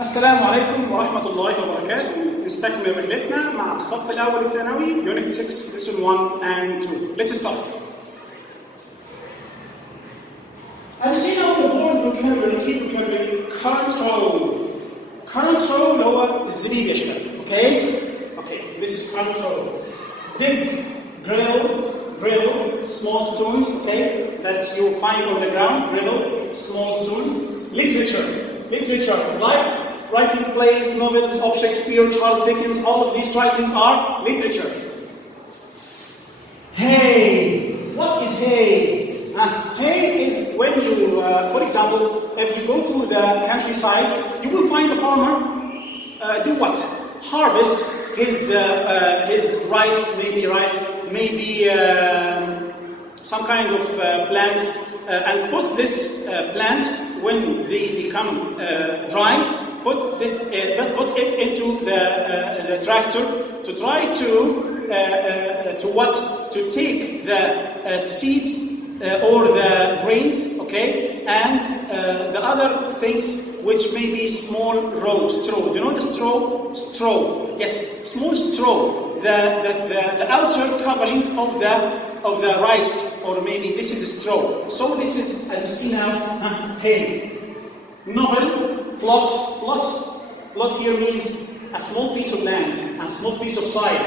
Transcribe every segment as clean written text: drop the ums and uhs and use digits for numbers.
السلام عليكم ورحمة الله وبركاته. نستكمل رحلتنا مع الصف الأول الثانوي Unit 6 Lesson 1 and 2. Let's start. As you see now on the board, vocabulary, key vocabulary, control. Control اللي هو الزبيب يا شباب. Okay, this is control. Dig, griddle, small stones, okay, that you find on the ground, griddle, small stones. Literature, like writing plays, novels of Shakespeare, Charles Dickens, all of these writings are literature. Hay, what is hay? Hay is when you, for example, if you go to the countryside, you will find a farmer do what? Harvest his rice, maybe some kind of plants, and put this plant when they become dry, put it into the tractor to try to take the seeds or the grains, okay, and the other things which may be small straw. Do you know the straw? Straw. Yes, small straw. The outer covering of the rice, or maybe this is a straw. So this is, as you see now, hay. Novel, plot here means a small piece of land, a small piece of soil.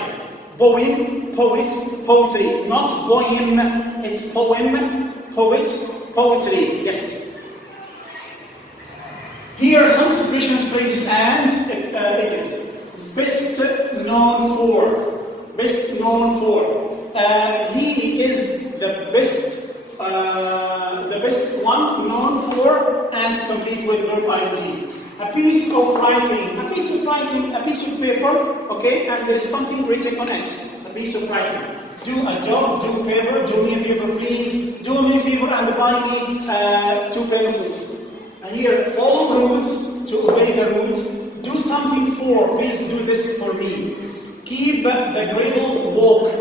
Poem, poet, poetry, not poem, it's poem, poet, poetry, yes. Here are some expressions, phrases, and idioms. Best known for. He is the best one known for, and complete with verb ing. A piece of paper, okay, and there is something written on it. A piece of writing. Do a job, do me a favor, please. Do me a favor and buy me 2 pencils. And here, follow rules, to obey the rules. Do something for, please do this for me. Keep the gravel walk.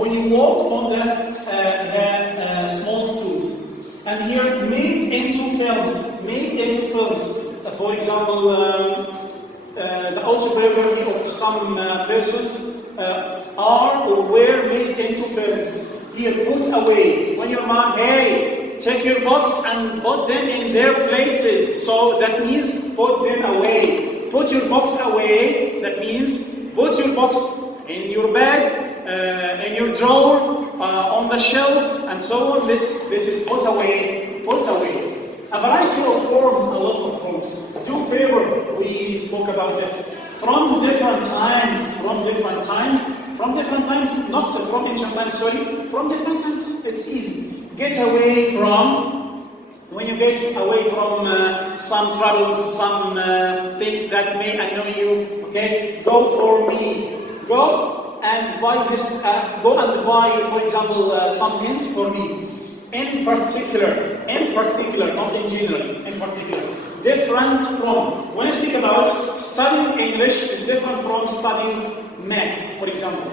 When you walk on the small stools. And here, made into films. For example, the autobiography of some persons are or were made into films. Here, put away. When your mom, hey, take your books and put them in their places. So that means put them away. Put your books away. That means put your books in your bag, in your drawer, on the shelf, and so on. This is put away. A variety of forms, a lot of forms. Do favor, we spoke about it. From different times, not from ancient times, sorry. From different times, it's easy. Get away from, when you get away from some troubles, some things that may annoy you, okay? Go for me. Go and buy this, for example, some hints for me. In particular, not in general, in particular. Different from, when I speak about studying English, is different from studying math, for example.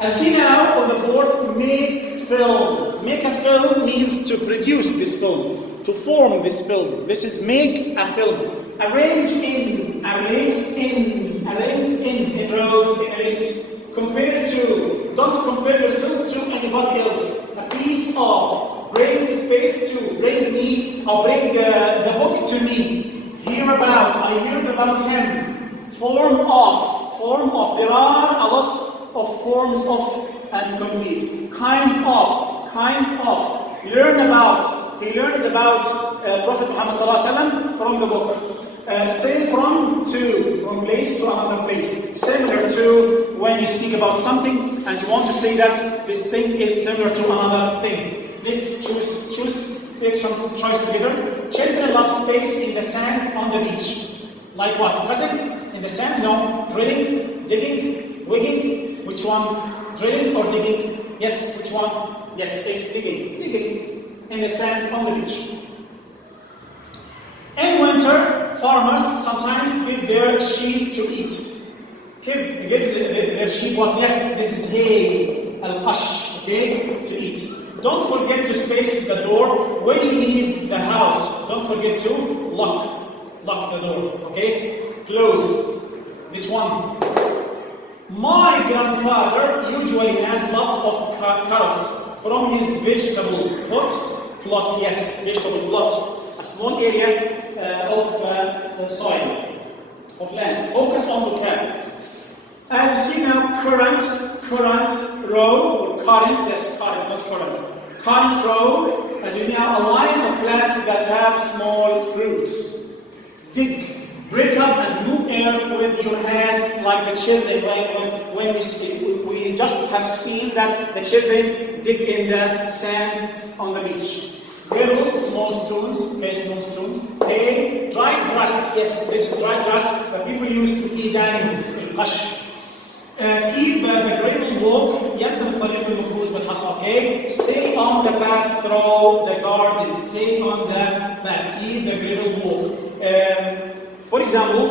And see now on the board, make film. Make a film means to produce this film, to form this film. This is make a film. Arrange in rows, in a list. Compare to, don't compare yourself to anybody else. A piece of, bring space to, bring me, or bring the book to me. Hear about, I heard about him. Form of, there are a lot of forms of and complete. Kind of, learn about, he learned about Prophet Muhammad ﷺ from the book. Say from place to another place. Similar to when you speak about something and you want to say that this thing is similar to another thing. Let's take some choice together. Children love space in the sand on the beach. Like what? Cutting in the sand? No. Drilling, digging, wigging. Which one? Drilling or digging? Yes. Which one? Yes, it's digging. Digging in the sand on the beach. In winter, farmers sometimes give their sheep to eat. Give their sheep what? Yes, this is hay, al-qash. okay, to eat. Don't forget to space the door when you leave the house. Don't forget to lock the door, okay? Close this one. My grandfather usually has lots of carrots from his vegetable plot, yes, vegetable plot, a small area of soil, of land. Focus on vocab. As you see now, current row, or current, yes, current, not current. Current row, as you know, a line of plants that have small fruits. Dig, break up and move air with your hands like the children. When we just have seen that the children dig in the sand on the beach. Gravel, small stones, okay, small stones. Okay, dry grass, yes, this is dry grass that people use to feed animals. القش. Keep the gravel walk يلزم الطريق المفروش بالحصى. Okay, stay on the path through the garden. Stay on the path. Keep the gravel walk. For example,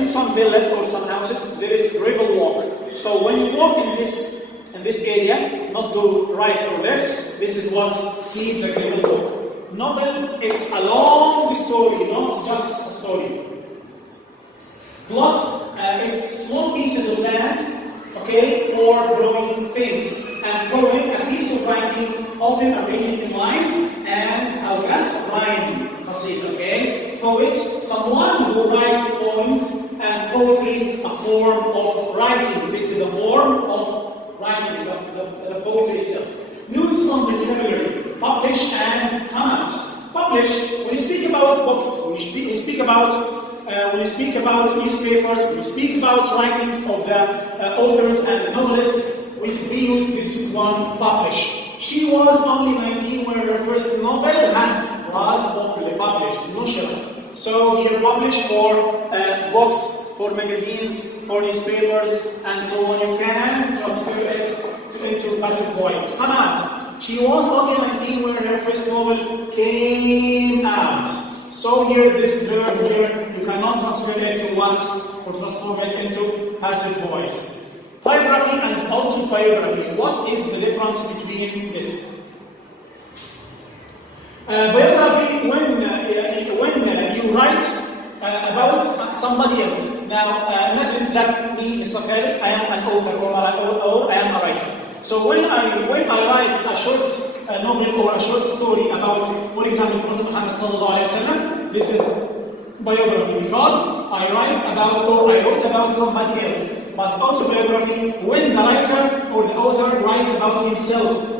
in some villages or some houses, there is gravel walk. So when you walk in this area, not go right or left, this is what keep the gravel walk. Novel, it's a long story, not just a story. Plot, it's small pieces of land, okay, for growing things. And poem, a piece of writing, often arranged in lines, and rhyme, okay? Poet, someone who writes poems, and poetry, a form of writing. This is a form of writing, the poetry itself. Notes on vocabulary, publish and come out. Publish, when you speak about books, when you speak about newspapers, when you speak about writings of the authors and the novelists, we use this one, publish. She was only 19 when her first novel was published, نشرت. So here published for books, for magazines, for newspapers, and so on. You can transfer it into passive voice. Come out. She was only 19 when her first novel came out. So here, this verb here, you cannot transfer it to what? Or transform it into passive voice. Biography and autobiography. What is the difference between this? Biography, when you write about somebody else. Now, imagine that me, Mr. Khalid, I am an author or I am a writer. So when I write a short novel or a short story about, for example, Prophet Muhammad sallallahu alaihi wasallam, this is biography because I wrote about somebody else. But autobiography, when the writer or the author writes about himself.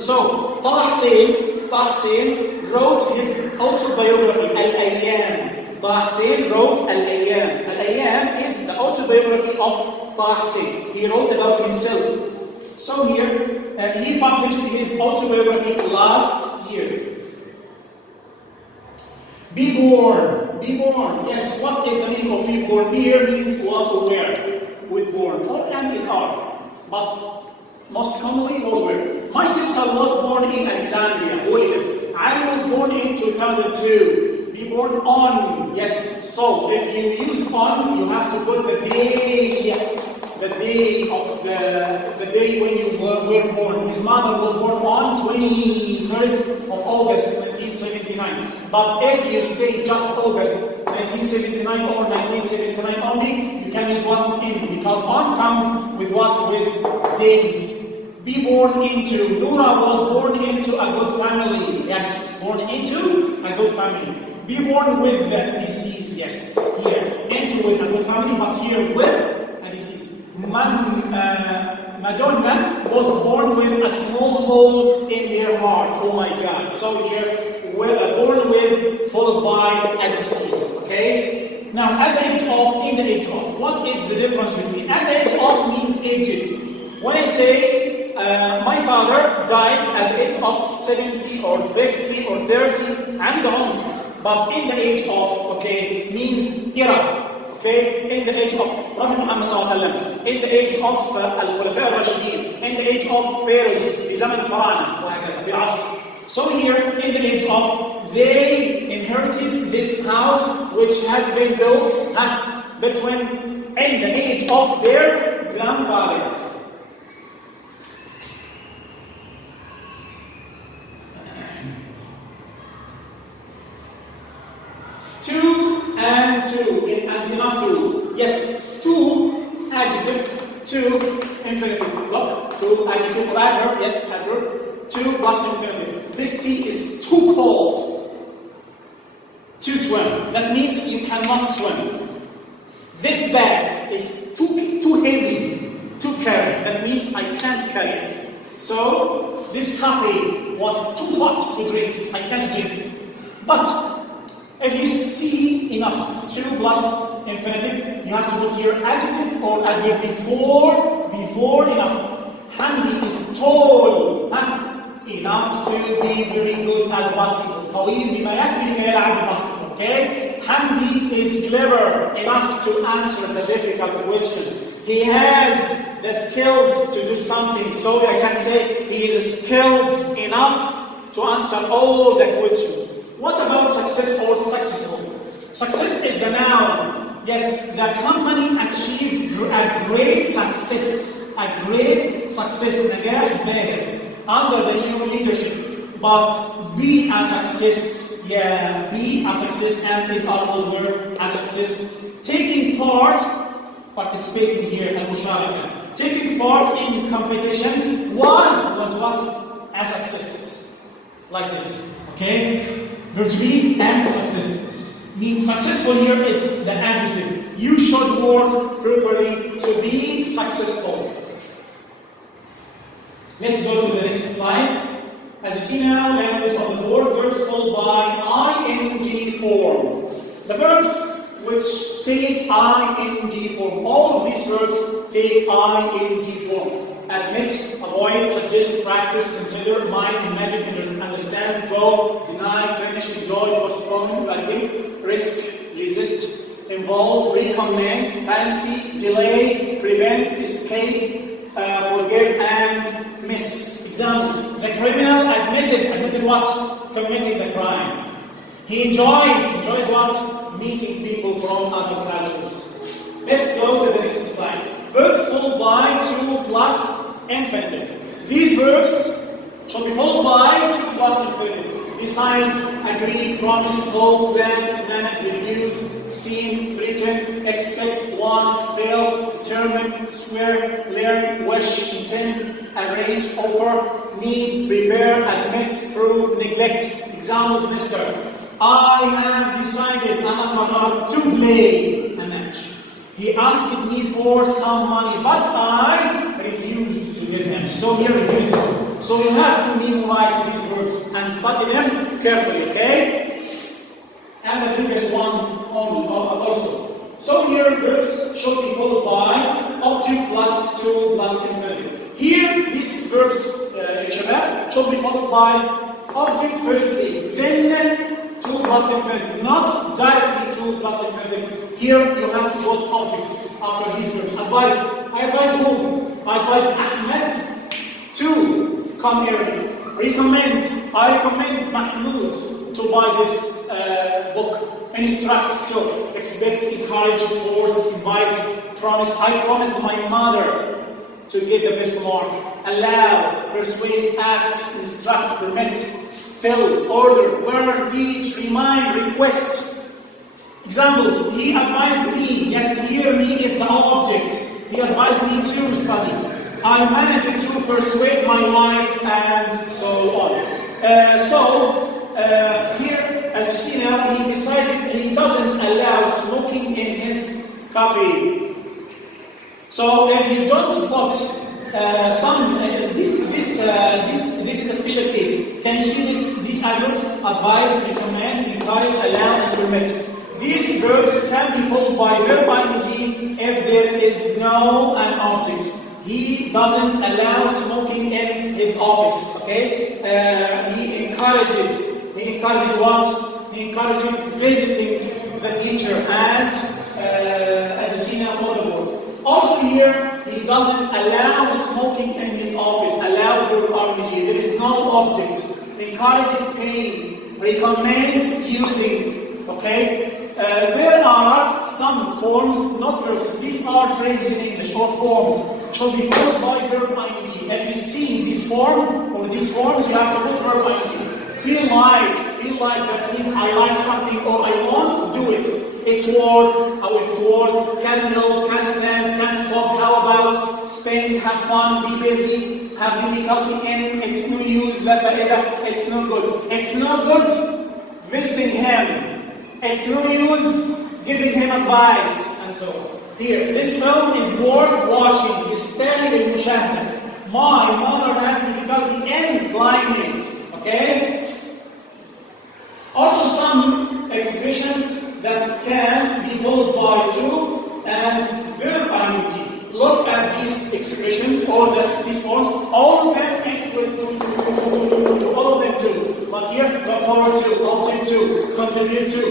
So Taha Hussein wrote his autobiography, Al-Ayyam. Taha Hussein wrote Al-Ayyam. Al-Ayyam is the autobiography of Taha Hussein. He wrote about himself. So here, he published his autobiography last year. Be born. Yes, what is the meaning of be born? Be here means was or where. With born. Or am is are. But most commonly was where. My sister was born in Alexandria. ولدت. Ali was born in 2002. Be born on. Yes. So if you use on, you have to put the day when you were born. His mother was born on 21st of August 1979. But if you say just August 1979 or 1979 only, you can use what's in, because on comes with what? With days. Be born into. Nura was born into a good family. Yes, born into a good family. Be born with the disease. Yes, here. Into with a good family, but here with a disease. Madonna was born with a small hole in her heart. Oh my God. So here, born with, followed by a disease. Okay? Now, at the age of, in the age of, what is the difference between? At the age of means aged. When I say, my father died at the age of 70 or 50 or 30, and on. But in the age of, okay, means era. Okay, in the age of Prophet Muhammad sallallahu in the age of Al-Khulafa al-Rashidin, in the age of Pharaohs, في زمن الفراعنة, في عصر. So here, in the age of, they inherited this house which had been built between, in the age of their grandfather. and enough to. Yes, to adjective, to infinitive. Look, to adjective or adverb, yes, adverb, to plus infinitive. This sea is too cold to swim. That means you cannot swim. This bag is too heavy to carry. That means I can't carry it. So, this coffee was too hot to drink. I can't drink it. But, if you see enough, to plus infinitive, you have to put here adjective or adverb before enough. Hamdi is tall enough to be very good at basketball. طويل بما يكفي لكي يلعب الباسكتبول. Okay? Hamdi is clever enough to answer the difficult question. He has the skills to do something, so I can say he is skilled enough to answer all the questions. What about success or successful? Success is the noun. Yes, the company achieved a great success. A great success. نجاح باهر under the new leadership. But be a success. Yeah, be a success, and these are those words, a success. Taking part, participating here, المشاركة. Taking part in competition was what? A success. Like this. Okay? Verb to be and success. Means successful here, it's the adjective. You should work properly to be successful. Let's go to the next slide. As you see now, language of the board, verbs followed by ing form. The verbs which take ing form, all of these verbs take ing form. Admit, avoid, suggest, practice, consider, mind, imagine, understand, go, deny, finish, enjoy, postpone, value, risk, resist, involve, recommend, fancy, delay, prevent, escape, forgive, and miss. Examples. The criminal admitted what? Committing the crime. He enjoys what? Meeting people from other cultures. Let's go to the next slide. Verbs followed by to plus infinitive. These verbs shall be followed by to plus infinitive. Decide, agree, promise, hope, plan, manage, refuse, seem, threaten, expect, want, fail, determine, swear, learn, wish, intend, arrange, offer, need, prepare, admit, prove, neglect. Examples, Mr. I have decided to play a match. He asked me for some money, but I refused to give him. So he refused to. So you have to memorize these verbs and study them carefully, okay? And the biggest one only, also. So here verbs should be followed by object plus to plus infinitive. Here these verbs should be followed by object firstly, then to plus infinitive, not directly to plus infinitive. Here you have to put object after these verbs. I advise whom? I advise Ahmed to come here. I recommend Mahmoud to buy this book. Instruct, so expect, encourage, force, invite, promise. I promised my mother to get the best mark. Allow, persuade, ask, instruct, permit, tell, order, learn, teach, remind, request. Examples. He advised me. Yes, here me is the object. He advised me to study. I managed to persuade my wife, and so on. Here, as you see now, he decided he doesn't allow smoking in his coffee. So if you don't put this is a special case. Can you see these adverbs? Advise, recommend, encourage, allow, and permit. These verbs can be followed by verb ing if there is no an object. He doesn't allow smoking in his office. Okay? He encouraged what? He encouraged visiting the teacher, and as you see now on the board. Also here, he doesn't allow smoking in his office. Allow verb ing. There is no object. Encouraging paying. Recommends using. Okay? There are some forms, not verbs. These are phrases in English or forms. Shall be followed by verb ing. If you see this form or these forms, you have to put verb ing. Feel like like, that means I like something or I want to do it. It's word, how it's word, can't help, can't stand, can't stop, how about, spend, have fun, be busy, have difficulty in, it's no use, لا فائدة, it's no good. It's no good visiting him. It's no use giving him advice, and so on. Here, this film is worth watching. يستاهل المشاهدة. My mother has difficulty in climbing. Okay? Also some expressions that can be followed by to and verb ing. Look at these expressions or these forms. All of them ends with to. All of them to. Like here, look forward to, object to, contribute to,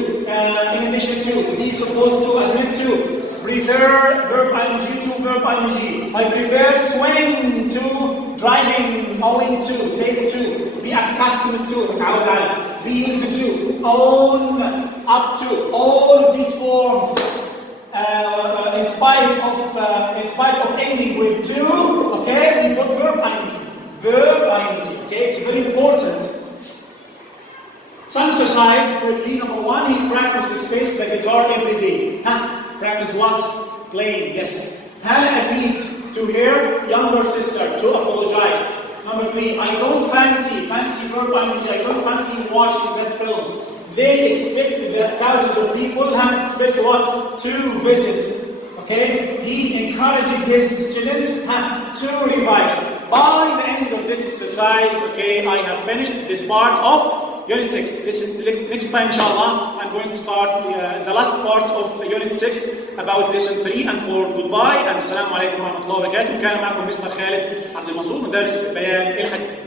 in addition to, be supposed to, admit to. Prefer verb ing to verb ing. I prefer swing to driving, owing to, take to, be accustomed to, be used to, own, up to. All of these forms, in spite of ending with to, okay, we put verb ing. Verb ing. Okay, it's very important. Some exercise quickly. Number one, he practices plays the guitar every day. Practice what? Playing, yes. Hannah agreed to her younger sister to apologize. Number three, I don't fancy verb ing, I don't fancy watching that film. They expect that thousands of people expect what? To visit. Okay? He encouraged his students to revise. By the end of this exercise, okay, I have finished this part of Unit 6. Next time, inshallah, I'm going to start the last part of Unit 6 about lesson 3 and 4. Goodbye and assalamu alaikum wa rahmatullahi wa barakatuh. كان معكم مستر خالد عبد المنصور مدرس بيان الحديث.